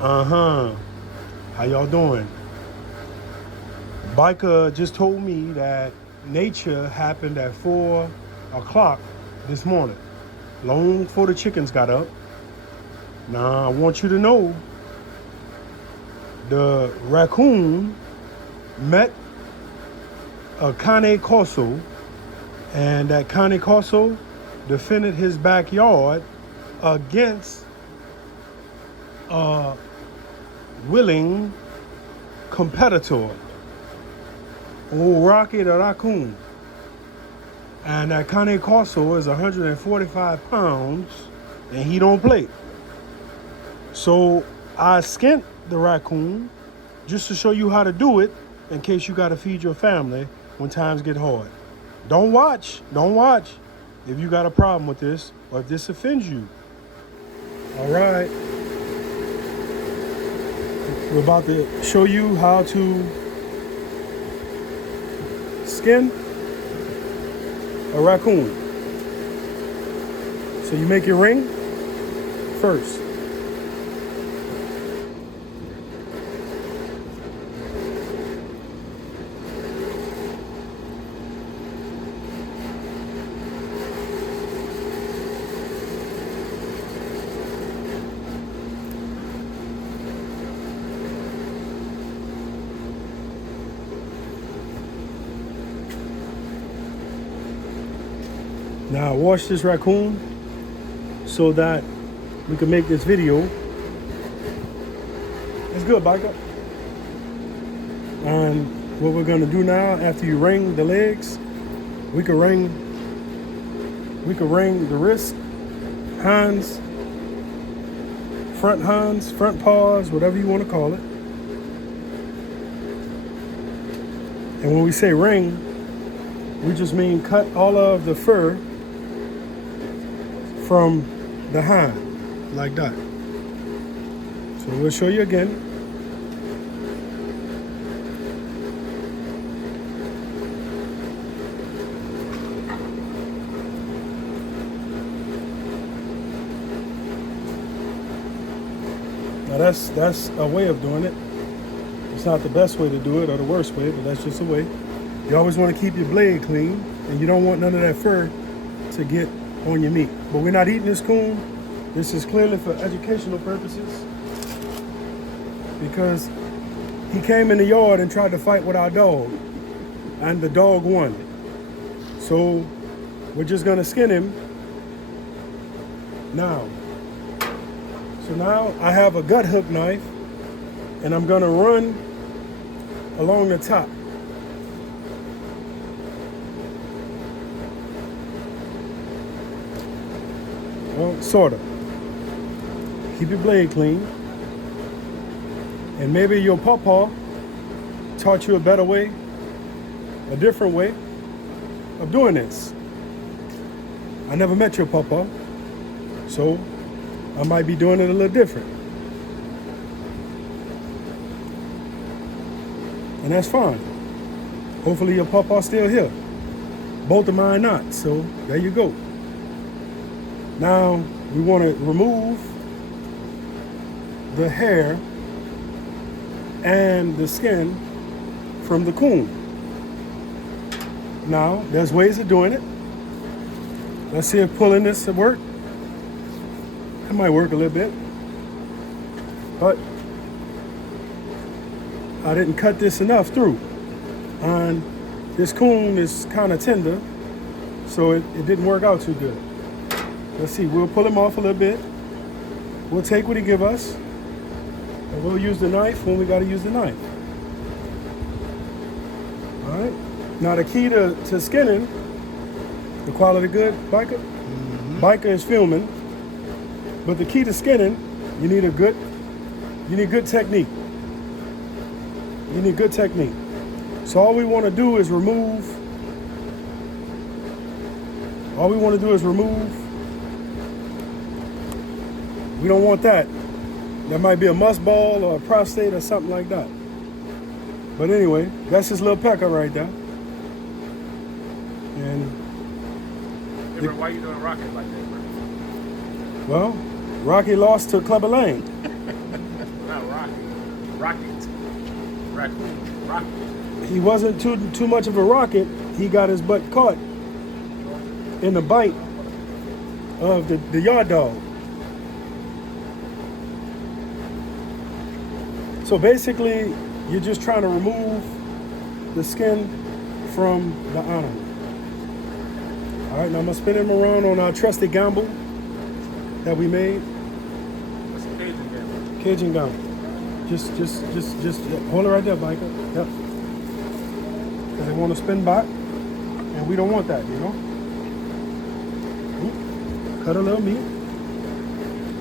Uh-huh. How y'all doing? Biker just told me that nature happened at 4 o'clock this morning, long before the chickens got up. Now, I want you to know the raccoon met a Cane Corso, and that Cane Corso defended his backyard against a willing competitor, old Rocky the Raccoon. And that Cane Corso is 145 pounds, and he don't play. So I skinned the raccoon just to show you how to do it in case you got to feed your family when times get hard. Don't watch if you got a problem with this or if this offends you. All right. We're about to show you how to skin a raccoon. So you make your ring first. Now I washed this raccoon so that we can make this video. It's good, Biker. And what we're gonna do now, after you wring the legs, we can wring the wrist, hands, front paws, whatever you want to call it. And when we say wring, we just mean cut all of the fur from the hind, like that. So we'll show you again. Now that's a way of doing it. It's not the best way to do it or the worst way, but that's just a way. You always want to keep your blade clean, and you don't want none of that fur to get on your meat. But we're not eating this coon. This is clearly for educational purposes, because he came in the yard and tried to fight with our dog, and the dog won. So we're just gonna skin him now. So now I have a gut hook knife, and I'm gonna run along the top. Well, sort of. Keep your blade clean. And maybe your pawpaw taught you a better way, a different way of doing this. I never met your pawpaw, so I might be doing it a little different. And that's fine. Hopefully your pawpaw's still here. Both of mine not, so there you go. Now we want to remove the hair and the skin from the coon. Now there's ways of doing it. Let's see if pulling this will work. It might work a little bit, but I didn't cut this enough through. And this coon is kind of tender, so it didn't work out too good. Let's see, we'll pull him off a little bit. We'll take what he give us, and we'll use the knife when we gotta use the knife. All right, now the key to skinning, the quality good, Biker? Mm-hmm. Biker is filming, but the key to skinning, you need good technique. You need good technique. So all we wanna do is remove, we don't want that. That might be a musball or a prostate or something like that. But anyway, that's his little pecker right there. And hey, bro, why are you doing Rocky like that, bro? Well, Rocky lost to Clubber Lane. Nah, Rocket. Raccoon. Rocket. He wasn't too much of a rocket. He got his butt caught in the bite of the yard dog. So basically, you're just trying to remove the skin from the animal. All right, now I'm gonna spin him around on our trusted gamble that we made. That's a Cajun game. Cajun gamble. Just hold it right there, biker. Yep. Because they want to spin back, and we don't want that, you know. Cut a little meat.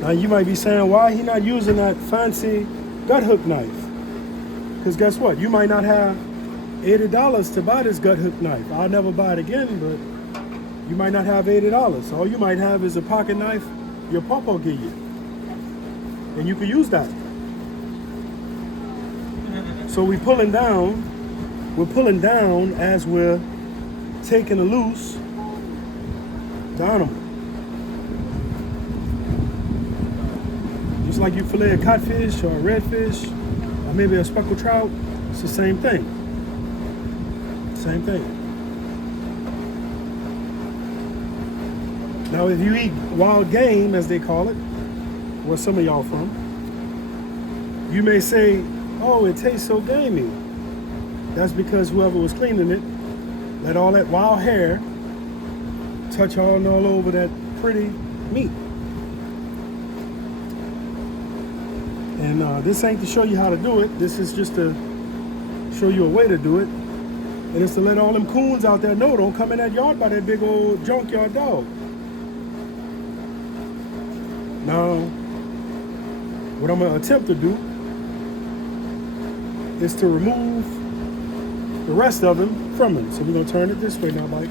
Now you might be saying, why he not using that fancy gut hook knife? Because guess what? You might not have $80 to buy this gut hook knife. I'll never buy it again, but you might not have $80. All you might have is a pocket knife your papa give you. And you can use that. So we're pulling down as we're taking loose the animal. Just like you fillet a catfish or a redfish or maybe a speckled trout, it's the same thing. Same thing. Now if you eat wild game, as they call it, where some of y'all from, you may say, oh, it tastes so gamey. That's because whoever was cleaning it let all that wild hair touch all over that pretty meat. And this ain't to show you how to do it. This is just to show you a way to do it. And it's to let all them coons out there know, don't come in that yard by that big old junkyard dog. Now, what I'm gonna attempt to do is to remove the rest of him from him. So we're gonna turn it this way now, Mike.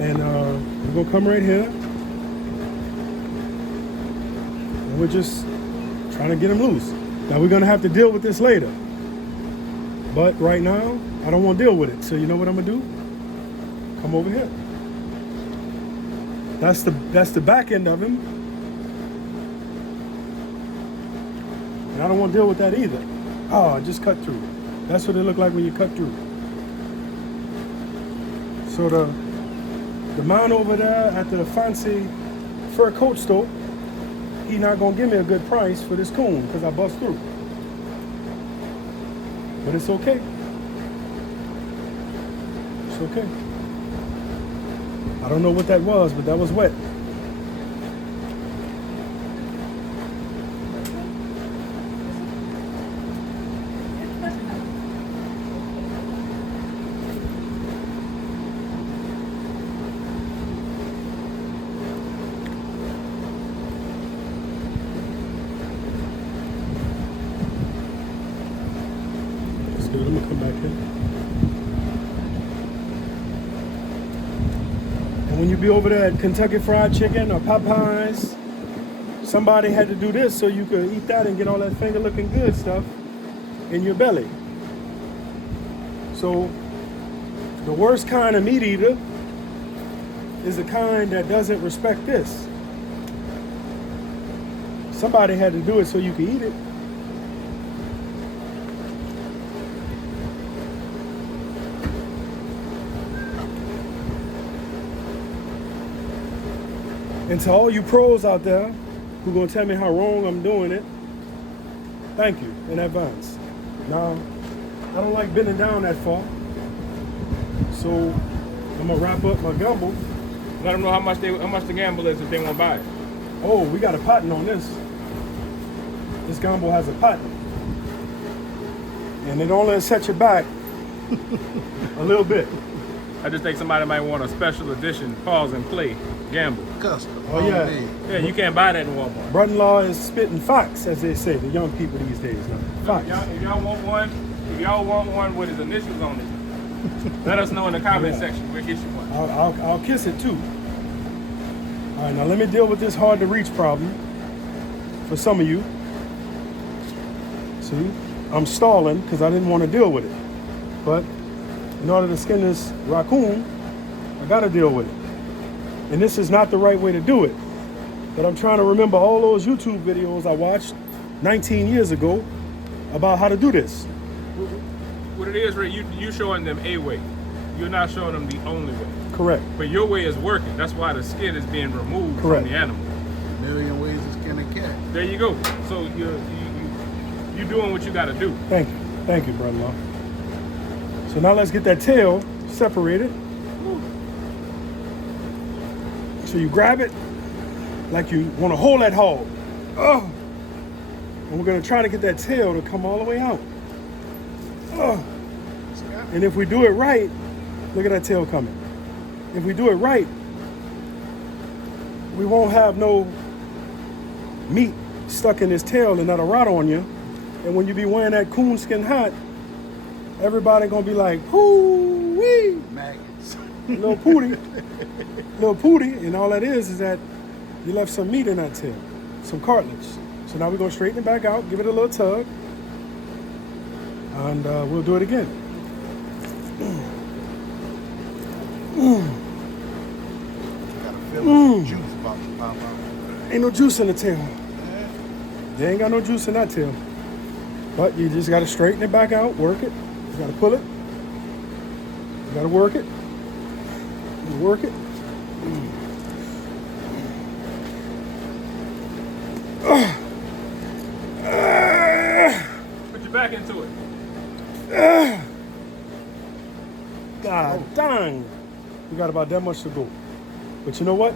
And we're gonna come right here. And we're just trying to get him loose. Now we're gonna have to deal with this later. But right now, I don't want to deal with it. So you know what I'm gonna do? Come over here. That's the back end of him. And I don't want to deal with that either. Oh, I just cut through. That's what it looked like when you cut through. So the man over there at the fancy fur coat store, he not gonna give me a good price for this coon because I bust through. But it's okay. It's okay. I don't know what that was, but that was wet. I'm gonna come back in. And when you be over there at Kentucky Fried Chicken or Popeyes, somebody had to do this so you could eat that and get all that finger looking good stuff in your belly. So the worst kind of meat eater is the kind that doesn't respect this. Somebody had to do it so you could eat it. And to all you pros out there who gonna tell me how wrong I'm doing it, thank you in advance. Now, I don't like bending down that far, so I'm gonna wrap up my gumbo. Let them know how much the gamble is if they want to buy it. Oh, we got a patent on this. This gumbo has a patent, and it only sets you back a little bit. I just think somebody might want a special edition pause and play gamble. Custom. Oh yeah. Yeah, you can't buy that in Walmart. Brother-in-law is spitting facts, as they say, the young people these days now. Facts. If y'all want one with his initials on it, let us know in the comment section. We'll get you one. I'll kiss it too. All right, now let me deal with this hard to reach problem for some of you. See, I'm stalling because I didn't want to deal with it. But in order to skin this raccoon, I got to deal with it. And this is not the right way to do it. But I'm trying to remember all those YouTube videos I watched 19 years ago about how to do this. What it is, Ray, you showing them a way. You're not showing them the only way. Correct. But your way is working. That's why the skin is being removed Correct. from the animal. A million ways to skin a cat. There you go. So you're doing what you got to do. Thank you, brother-in-law. So now let's get that tail separated. So you grab it like you want to hold that hog. Oh. And we're going to try to get that tail to come all the way out. Oh. And if we do it right, look at that tail coming. If we do it right, we won't have no meat stuck in his tail and that'll rot on you. And when you be wearing that coonskin hat, everybody gonna be like, hoo-wee, Maggots. little pooty, and all that is that you left some meat in that tail, some cartilage. So now we're gonna straighten it back out, give it a little tug, and we'll do it again. Gotta feel some juice about to pop out. Ain't no juice in the tail. Yeah. There ain't got no juice in that tail. But you just gotta straighten it back out, work it. You gotta pull it. You gotta work it. You work it. Put your back into it. God dang. We got about that much to go. But you know what?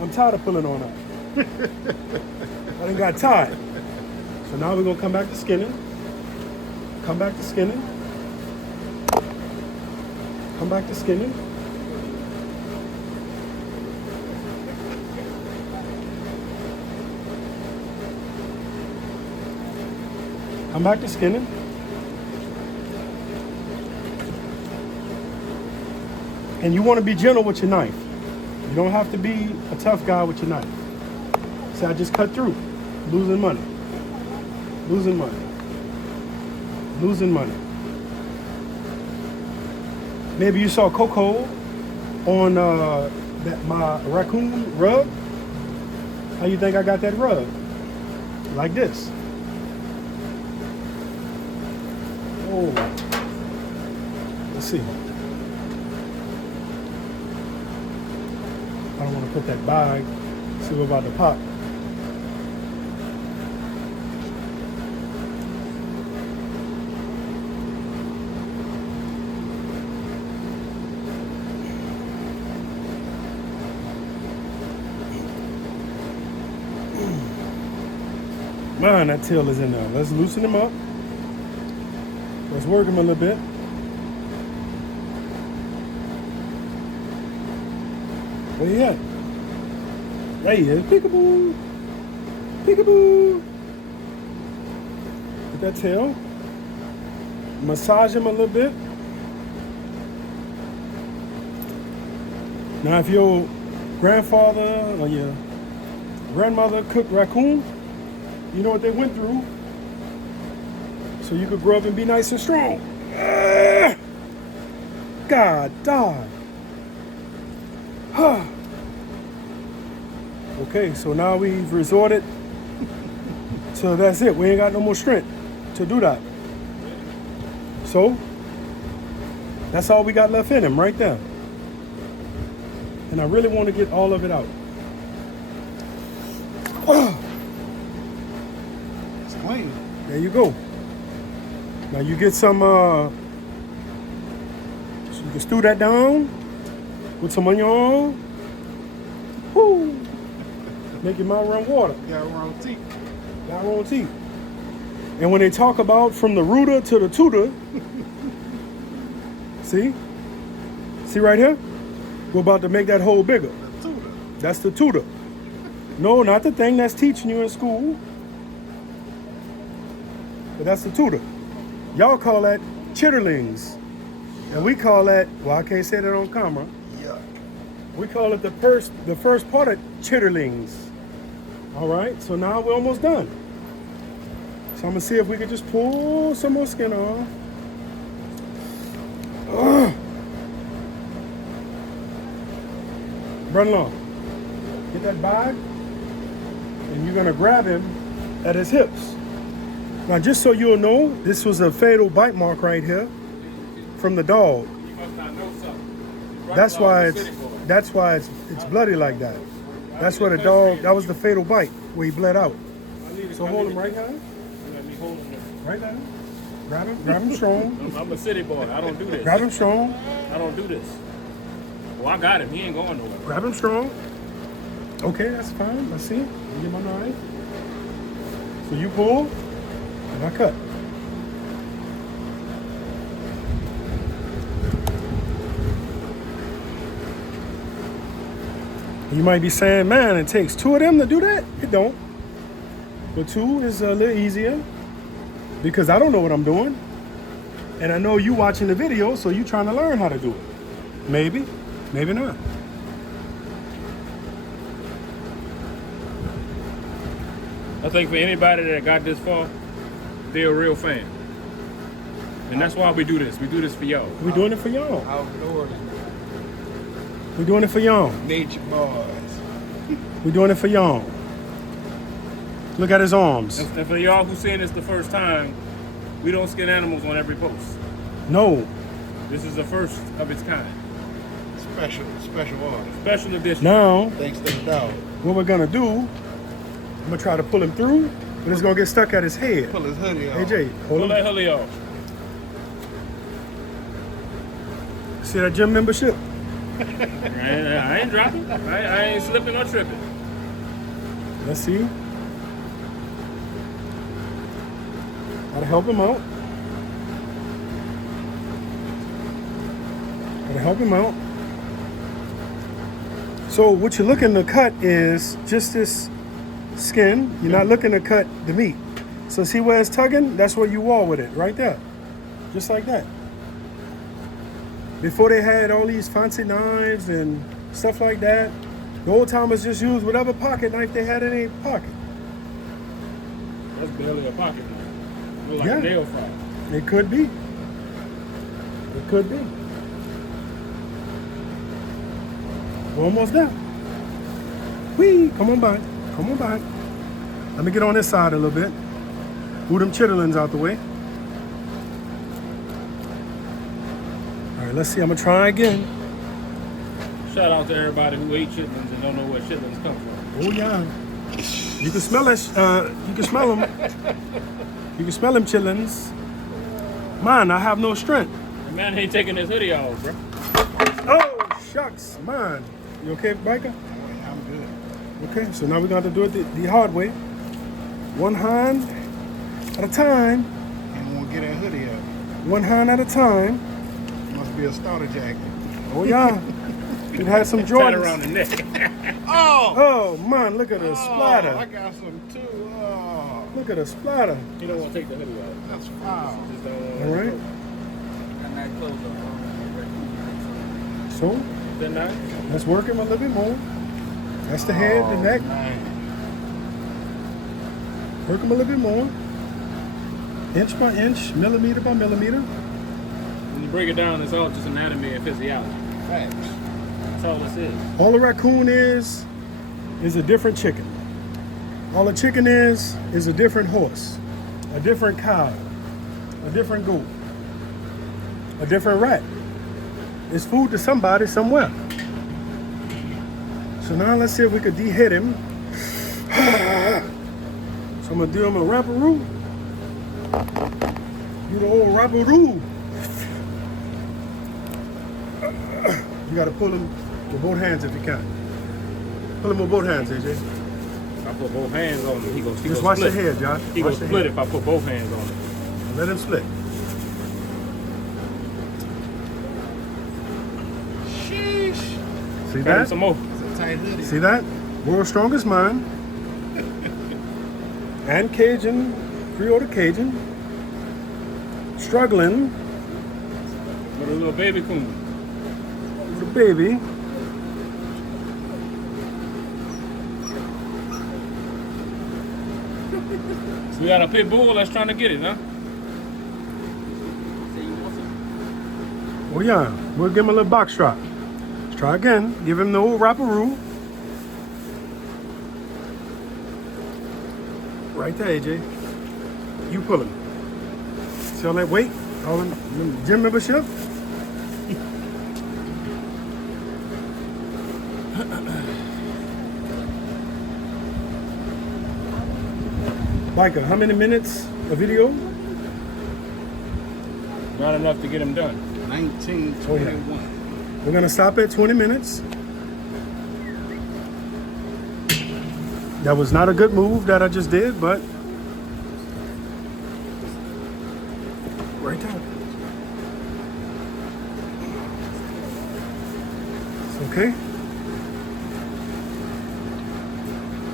I'm tired of pulling on that. I done got tired. So now we're gonna come back to skinning. Come back to skinning. Come back to skinning. Come back to skinning. And you want to be gentle with your knife. You don't have to be a tough guy with your knife. See, I just cut through. Losing money. Losing money. Losing money. Maybe you saw Coco on my Raccoon rug. How you think I got that rug? Like this. Oh. Let's see. I don't want to put that bag. See what about the pot. Man, that tail is in there. Let's loosen him up. Let's work him a little bit. Where he at? There he is. Peekaboo. Peekaboo. Get that tail. Massage him a little bit. Now, if your grandfather or your grandmother cooked raccoon, you know what they went through. So you could grow up and be nice and strong. God, die. Okay, so now we've resorted to that's it. We ain't got no more strength to do that. So that's all we got left in him right there. And I really want to get all of it out. It's clean. There you go. Now you get some, so you can stew that down with some onion. Woo! Make your mouth run water. You got wrong teeth. Got wrong teeth. And when they talk about from the rooter to the tutor, see right here? We're about to make that hole bigger. The tutor. That's the tutor. No, not the thing that's teaching you in school. But that's the tutor. Y'all call that chitterlings. And we call that, well, I can't say that on camera. Yuck. We call it the first part of chitterlings. All right, so now we're almost done. So I'm gonna see if we can just pull some more skin off. Brother-in-law, get that bag, and you're gonna grab him at his hips. Now, just so you'll know, this was a fatal bite mark right here from the dog. You must not know something. That's why City it's boy. it's bloody like that. That's where the dog. That was the fatal bite where he bled out. So hold him right here, Let me hold him. right there. Grab him strong. I'm a city boy. I don't do this. Grab him strong. I don't do this. Well, I got him. He ain't going nowhere. Grab him strong. Okay, that's fine. Let's see. Let me get my knife. So you pull, and I cut. You might be saying, man, it takes 2 of them to do that. It don't. But 2 is a little easier because I don't know what I'm doing. And I know you watching the video, so you trying to learn how to do it. Maybe, maybe not. I think for anybody that got this far, they're a real fan. And that's why we do this. We do this for y'all. We're doing it for y'all. Outdoors, We're doing it for y'all. nature boys. We're doing it for y'all. Look at his arms. And for y'all who seeing this the first time, we don't skin animals on every post. No. This is the first of its kind. Special order. Special edition. Now, Thanks to the dog. what we're gonna do, I'm gonna try to pull him through, but it's gonna get stuck at his head. Pull his hoodie off. AJ, Pull hold that him. hoodie off. See that gym membership? I ain't dropping. I ain't slipping or tripping. Let's see. Gotta help him out. Gotta help him out. So what you're looking to cut is just this skin. You're not looking to cut the meat. So see where it's tugging? That's where you are with it, right there. Just like that. Before they had all these fancy knives and stuff like that, the old timers just used whatever pocket knife they had in their pocket. That's barely a pocket knife. Look like Yeah. a nail file. It could be. It could be. We're almost there. Whee! Come on by. Come on by. Let me get on this side a little bit. Move them chitterlings out the way. All right, let's see. I'm gonna try again. Shout out to everybody who ate chitlins and don't know where chitlins come from. Oh yeah. You can smell it. You can smell them. You can smell them chitterlings. Mine, I have no strength. The man ain't taking his hoodie off, bro. Oh shucks, mine. You okay, biker? I'm good. Okay, so now we're going to do it the hard way. One hand at a time. And we'll get that hoodie up. One hand at a time. Must be a starter jacket. Oh yeah. It had some Tied around Jordans. the neck. Oh! Oh man, look at the I splatter. got some too. Oh, Look at the splatter. He don't want to take the hoodie off. that's foul. Just don't want All right. And that clothes on. So Then that. let's work him a little bit more. That's the head, the neck. Man. Work him a little bit more. Inch by inch, millimeter by millimeter. When you break it down, it's all just anatomy and physiology. Facts. That's all this is. All a raccoon is a different chicken. All a chicken is a different horse, a different cow, a different goat, a different rat. It's food to somebody somewhere. So now let's see if we could de-hit him. So I'm gonna do him a wrapperoo. Do the old wrapperoo. You gotta pull him with both hands if you can. Pull him with both hands, AJ. If I put both hands on him, he goes Just watch the split. head, Josh. He Watch goes the split head. if I put both hands on him. Let him split. Sheesh. See Got him that? some more. It's a tight hoodie. See that? World's strongest man. And Cajun, pre-order Cajun. Struggling With a little baby coon. with a baby. So we got a pit bull that's trying to get it, huh? Oh yeah, we'll give him a little box strap. Let's try again. Give him the old wrapperoo. Right there, AJ. you pull him. See all that weight? All in gym membership? Micah, how many minutes of video? Not enough to get him done. 1921. We're gonna stop at 20 minutes. That was not a good move that I just did, but right there. It's okay.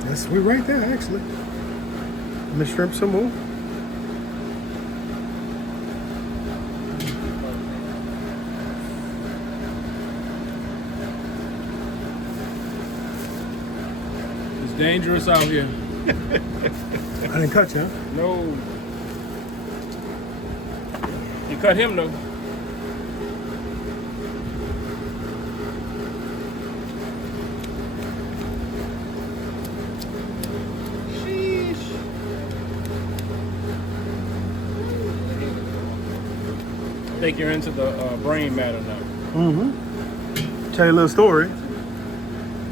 Yes, we're right there actually. Let me shrimp some more. It's dangerous out here. I didn't cut you, huh? No. You cut him though. I think you're into the brain matter now. Mm-hmm. Tell you a little story.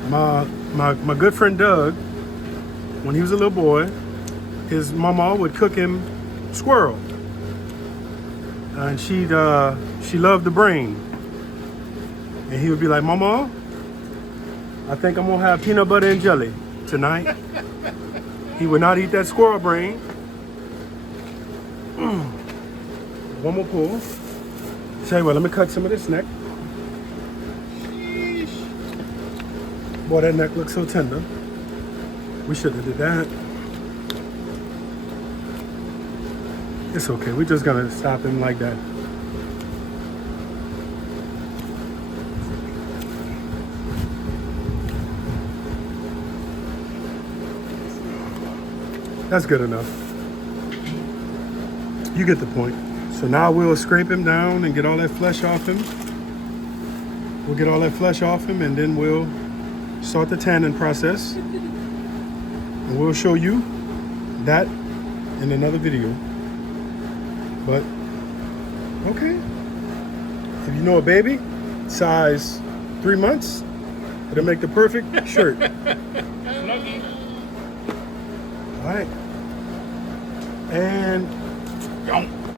My good friend Doug, when he was a little boy, his mama would cook him squirrel, and she loved the brain. And he would be like, "Mama, I think I'm gonna have peanut butter and jelly tonight." He would not eat that squirrel brain. One more pull. Tell you what, let me cut some of this neck. Boy, that neck looks so tender. We should have did that. It's okay. We're just gonna stop him like that. That's good enough. You get the point. So now we'll scrape him down and get all that flesh off him. We'll get all that flesh off him, and then we'll start the tanning process. And we'll show you that in another video. But, okay. If you know a baby, size 3 months, it'll make the perfect shirt. Snuggie. All right. And Don't.